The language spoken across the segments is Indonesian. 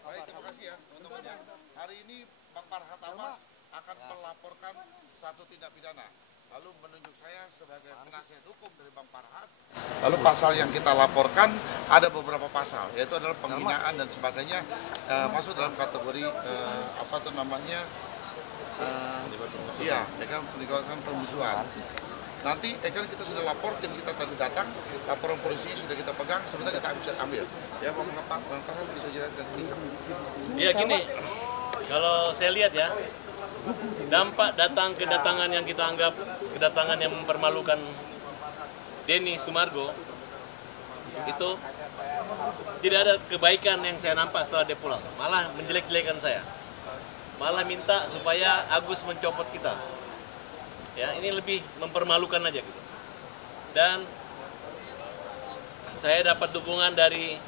Baik, terima kasih ya teman-teman ya. Hari ini Bang Farhat Abbas akan melaporkan satu tindak pidana. Lalu menunjuk saya sebagai penasihat hukum dari Bang Farhat. Lalu pasal yang kita laporkan ada beberapa pasal, yaitu adalah penghinaan dan sebagainya, masuk dalam kategori apa tuh namanya, iya, ya kan, menimbulkan permusuhan. Nanti kan kita sudah lapor, tim kita tadi datang, laporan polisinya sudah kita pegang, sebentar kita bisa ambil. Ya, Bang Farhat bisa jelaskan sedikit. Ya gini, kalau saya lihat ya, dampak kedatangan yang kita anggap kedatangan yang mempermalukan Denny Sumargo, itu tidak ada kebaikan yang saya nampak setelah dia pulang. Malah menjelek-jelekan saya. Malah minta supaya Agus mencopot kita. Ya, ini lebih mempermalukan aja gitu. Dan saya dapat dukungan dari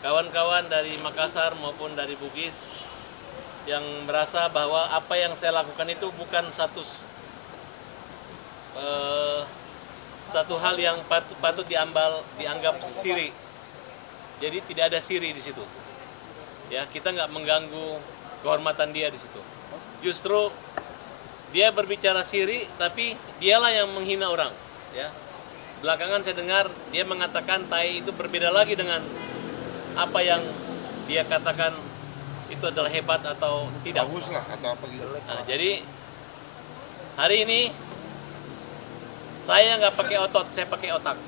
kawan-kawan dari Makassar maupun dari Bugis yang merasa bahwa apa yang saya lakukan itu bukan satu hal yang patut dianggap siri. Jadi tidak ada siri di situ. Ya, kita nggak mengganggu kehormatan dia di situ. Justru dia berbicara siri, tapi dialah yang menghina orang. Ya, belakangan saya dengar dia mengatakan tai itu berbeda lagi dengan apa yang dia katakan itu adalah hebat atau tidak. Bagus lah atau apa gitu. Nah, jadi hari ini saya nggak pakai otot, saya pakai otak.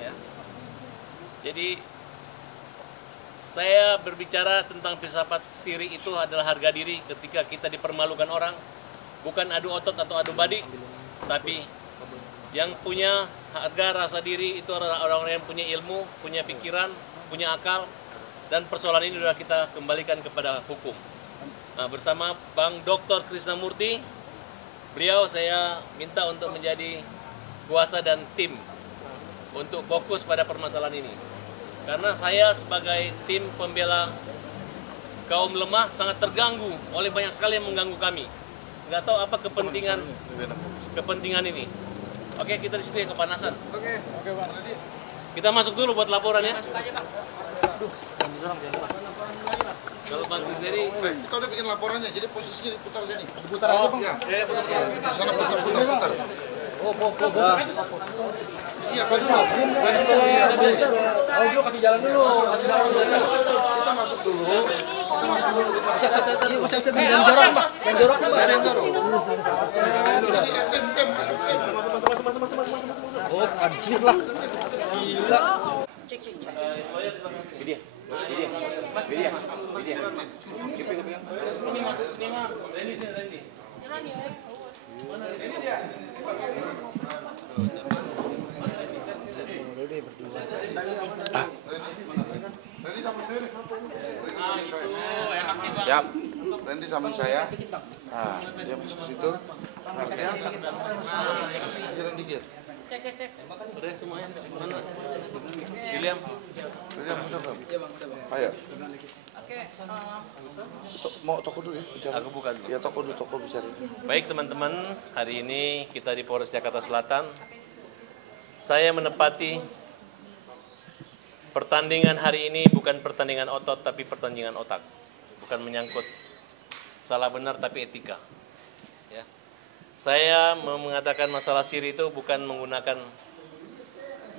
Ya. Jadi saya berbicara tentang filsafat siri itu adalah harga diri ketika kita dipermalukan orang, bukan adu otot atau adu badi, tapi yang punya harga rasa diri itu adalah orang-orang yang punya ilmu, punya pikiran, punya akal, dan persoalan ini sudah kita kembalikan kepada hukum. Nah, bersama Bang Dr. Krisnamurti, beliau saya minta untuk menjadi kuasa dan tim untuk fokus pada permasalahan ini. Karena saya sebagai tim pembela kaum lemah sangat terganggu oleh banyak sekali yang mengganggu kami. Nggak tahu apa kepentingan ini. Oke, kita di situ ya, kepanasan. Oke Bang. Kita masuk dulu buat laporan ya. Masuk aja Bang. Kalau Bang sendiri, kita udah bikin laporannya, jadi posisinya diputar dia nih. Diputar aja Bang. Ya, di sana putar. Siapa dulu? Dulu kasih jalan dulu. Kita masuk dulu. Yang jorok Pak. Yang jorok Pak. Jadi tim masuk tim. Oh, anjir lah. Gila. cek. Ini mah. Randy sini Randy. Mana ini dia? Randy sama saya nih. Siap. Randy sama saya. Nah, dia masuk situ. Nah, kelihatan. Jalan dikit. Cek. Udah semuanya. Mana? William. William udah belum? Ayo. Mau toko dulu ya? Bicara. Aku bukan. Ya toko bicara. Baik teman-teman, hari ini kita di Polres Jakarta Selatan. Saya menepati pertandingan hari ini bukan pertandingan otot tapi pertandingan otak. Bukan menyangkut salah benar tapi etika. Ya. Saya mengatakan masalah siri itu bukan menggunakan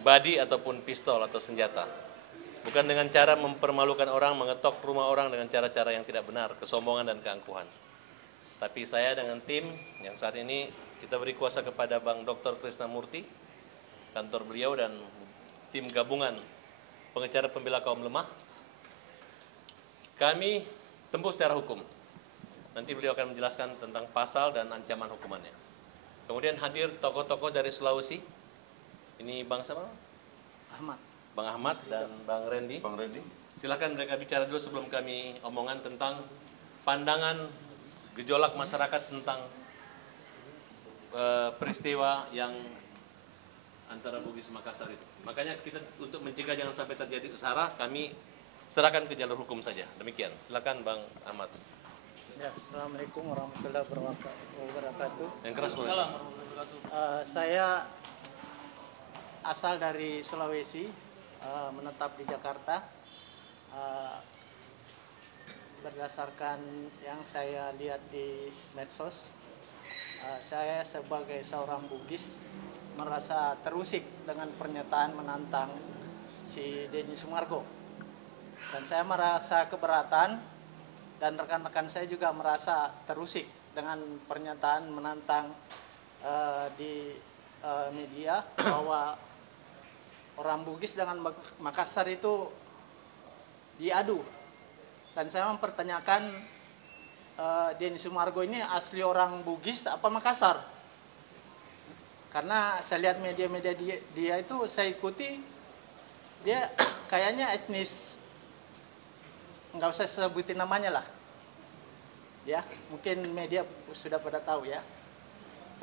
badi ataupun pistol atau senjata. Bukan dengan cara mempermalukan orang, mengetok rumah orang dengan cara-cara yang tidak benar, kesombongan dan keangkuhan. Tapi saya dengan tim yang saat ini kita beri kuasa kepada Bang Dr. Krisnamurti, kantor beliau dan tim gabungan pengacara pembela kaum lemah. Kami tempuh secara hukum. Nanti beliau akan menjelaskan tentang pasal dan ancaman hukumannya. Kemudian hadir tokoh-tokoh dari Sulawesi. Ini Bang siapa? Ahmad. Bang Ahmad dan Bang Randy. Bang Randy. Silakan mereka bicara dulu sebelum kami omongan tentang pandangan gejolak masyarakat tentang peristiwa yang antara Bugis Makassar itu. Makanya kita untuk mencegah jangan sampai terjadi sara, kami serahkan ke jalur hukum saja. Demikian. Silakan Bang Ahmad. Ya, Assalamualaikum warahmatullahi wabarakatuh. Yang keras boleh. Saya asal dari Sulawesi, menetap di Jakarta. Berdasarkan yang saya lihat di medsos, saya sebagai seorang Bugis merasa terusik dengan pernyataan menantang si Denny Sumargo. Dan saya merasa keberatan dan rekan-rekan saya juga merasa terusik dengan pernyataan menantang di media bahwa orang Bugis dengan Makassar itu diadu. Dan saya mempertanyakan Denny Sumargo ini asli orang Bugis apa Makassar? Karena saya lihat media-media dia itu saya ikuti, dia kayaknya etnis, nggak usah sebutin namanya lah. Ya, mungkin media sudah pada tahu ya.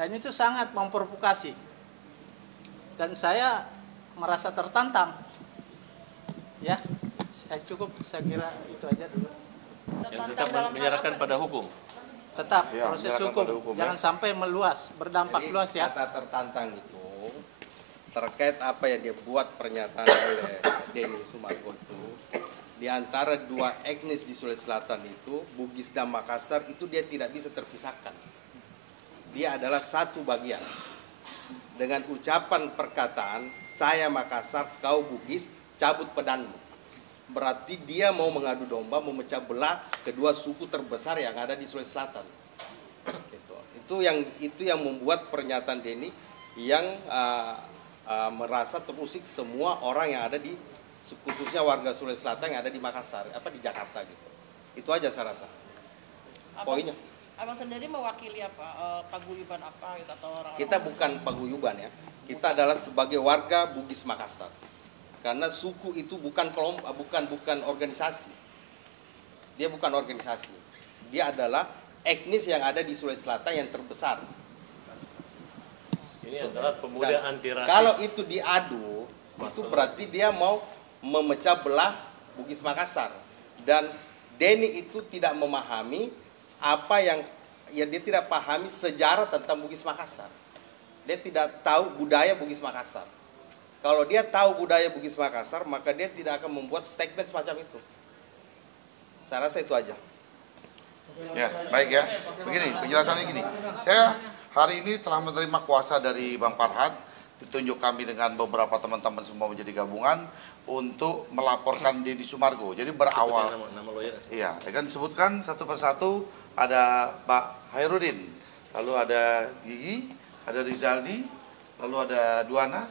Dan itu sangat memprovokasi. Dan saya merasa tertantang. Ya, saya kira itu aja dulu. Yang tetap menyerahkan pada hukum. Tetap Ya, proses menyerahkan hukum, pada hukum, jangan ya. sampai meluas, berdampak Jadi, luas ya. kata tertantang itu terkait apa yang dia buat pernyataan oleh Denny Sumargo itu, di antara dua etnis di Sulawesi Selatan itu, Bugis dan Makassar itu dia tidak bisa terpisahkan. Dia adalah satu bagian. Dengan ucapan perkataan, saya Makassar, kau Bugis, cabut pedangmu. Berarti dia mau mengadu domba, memecah belah kedua suku terbesar yang ada di Sulawesi Selatan. Itu yang membuat pernyataan Denny yang merasa terusik semua orang yang ada di, khususnya warga Sulawesi Selatan yang ada di Makassar, di Jakarta gitu. Itu aja saya rasa. Poinnya. Abang sendiri mewakili apa? Paguyuban apa gitu atau orang-orang? Kita bukan paguyuban ya. Kita adalah sebagai warga Bugis Makassar. Karena suku itu bukan kelompok, bukan organisasi. Dia bukan organisasi. Dia adalah etnis yang ada di Sulawesi Selatan yang terbesar. Ini adalah pemuda anti rasis. Kalau itu diadu, itu berarti dia mau memecah belah Bugis Makassar. Dan Denny itu tidak memahami apa yang, ya dia tidak pahami sejarah tentang Bugis Makassar. Dia tidak tahu budaya Bugis Makassar. Kalau dia tahu budaya Bugis Makassar, maka dia tidak akan membuat statement semacam itu. Saya rasa itu aja. Ya, baik ya. Begini, penjelasannya gini. Saya hari ini telah menerima kuasa dari Bang Farhad, ditunjuk kami dengan beberapa teman-teman semua menjadi gabungan untuk melaporkan Denny Sumargo. Jadi berawal, Nama lawyer. iya, ya kan disebutkan satu persatu, ada Pak Hairudin, lalu ada Gigi, ada Rizaldi, lalu ada Duana,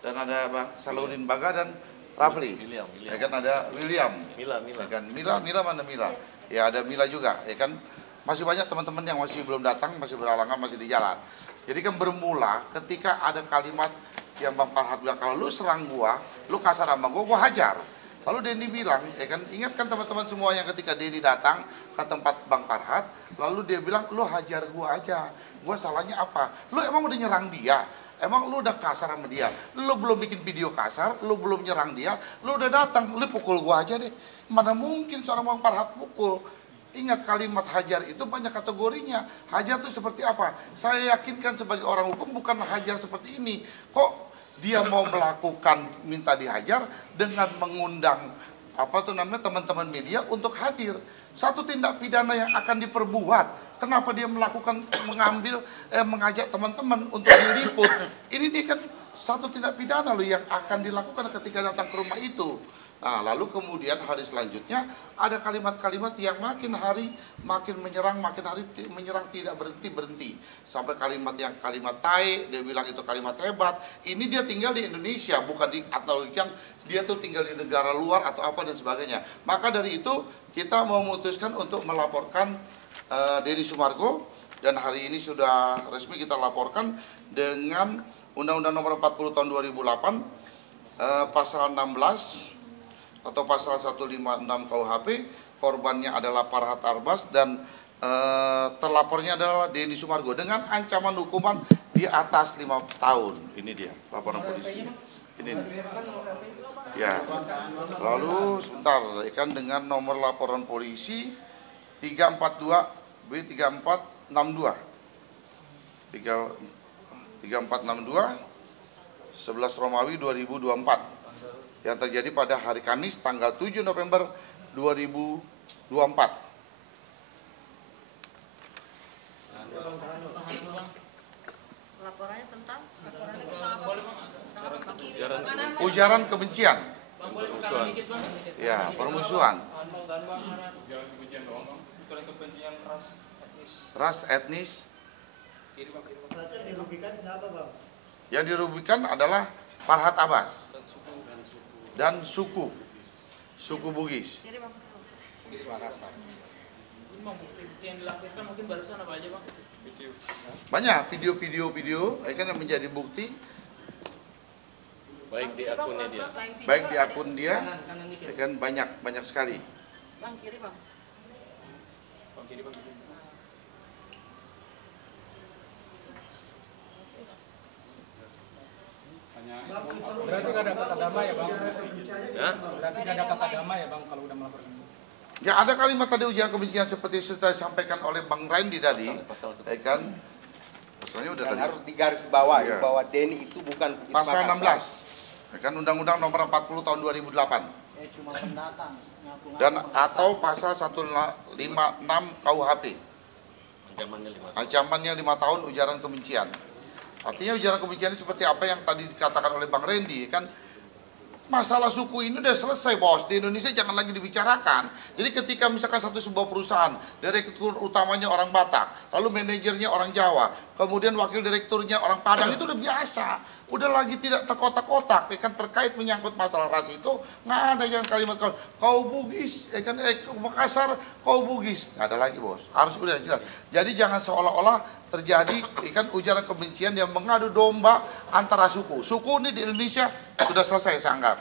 dan ada Bang Salahuddin Baga dan Rafli. William. Ya kan ada William. Mila. Ya kan Mila mana Mila? Ya ada Mila juga, ya kan. Masih banyak teman-teman yang masih belum datang, masih berhalangan, masih di jalan. Jadi kan bermula ketika ada kalimat yang Bang Farhad bilang, kalau lu serang gua, lu kasar sama gua hajar. Lalu Denny bilang, ya kan, ingatkan teman-teman semua yang ketika Denny datang ke tempat Bang Farhad, lalu dia bilang, lu hajar gua aja, gua salahnya apa? Lu emang udah nyerang dia? Emang lu udah kasar sama dia? Lu belum bikin video kasar, lu belum nyerang dia, lu udah datang, lu pukul gua aja deh. Mana mungkin seorang Bang Farhad pukul? Ingat kalimat hajar itu banyak kategorinya. Hajar itu seperti apa? Saya yakinkan sebagai orang hukum bukan hajar seperti ini. Kok dia mau melakukan minta dihajar dengan mengundang teman-teman media untuk hadir? Satu tindak pidana yang akan diperbuat. Kenapa dia melakukan mengajak teman-teman untuk diliput? Ini dia kan satu tindak pidana loh yang akan dilakukan ketika datang ke rumah itu. Nah, lalu kemudian hari selanjutnya ada kalimat-kalimat yang makin hari makin menyerang, makin hari menyerang tidak berhenti. Sampai kalimat tai, dia bilang itu kalimat hebat. Ini dia tinggal di Indonesia, bukan di atau yang dia tuh tinggal di negara luar atau apa dan sebagainya. Maka dari itu kita memutuskan untuk melaporkan Denny Sumargo, dan hari ini sudah resmi kita laporkan dengan Undang-Undang Nomor 40 Tahun 2008 pasal 16 atau pasal 156 KUHP, korbannya adalah Farhat Arbas dan terlapornya adalah Denny Sumargo dengan ancaman hukuman di atas 5 tahun. Ini dia laporan polisi. Ini nih. Ya. Lalu sebentar, ikan dengan nomor laporan polisi 342 B3462. 3462 11 Romawi 2024 yang terjadi pada hari Kamis tanggal 7 November 2024. Laporannya tentang Ujaran kebencian. Ya, permusuhan. Ras etnis. Yang dirugikan adalah Farhat Abbas dan suku Bugis. Bugis Makassar. Yang dilakukan mungkin barusan apa aja bang? Banyak video yang menjadi bukti Baik di akunnya dia. baik di akun dia, kan banyak sekali. Bang, kiri bang. Berarti nggak ada kata damai ya bang? Ya? Berarti nggak ada kata damai ya bang kalau udah melaporkan? Ya, ada kalimat tadi ujaran kebencian seperti sudah disampaikan oleh Bang Randy tadi, kan? Pasalnya udah Dan tadi. harus digarisbawahi Iya. bahwa Denny itu bukan Bugis Pasal Makassar. 16, kan Undang-Undang Nomor 40 Tahun 2008, Cuma pendatang. ngaku-ngaku dan Makassar. atau Pasal 156 KUHP, Ancamannya 5 tahun. ancamannya 5 tahun ujaran kebencian. Artinya ujaran kebencian ini seperti apa yang tadi dikatakan oleh Bang Randy, kan? Masalah suku ini udah selesai, bos. Di Indonesia jangan lagi dibicarakan. Jadi ketika misalkan sebuah perusahaan, direktur utamanya orang Batak, lalu manajernya orang Jawa, kemudian wakil direkturnya orang Padang, itu udah biasa. Udah lagi tidak terkotak-kotak, kan terkait menyangkut masalah ras itu, nggak ada yang kalimat kau Bugis, Makassar, kau Bugis, nggak ada lagi, bos. Harus udah jelas. Jadi jangan seolah-olah terjadi kan ujaran kebencian yang mengadu domba antara suku. Suku ini di Indonesia sudah selesai saya anggap.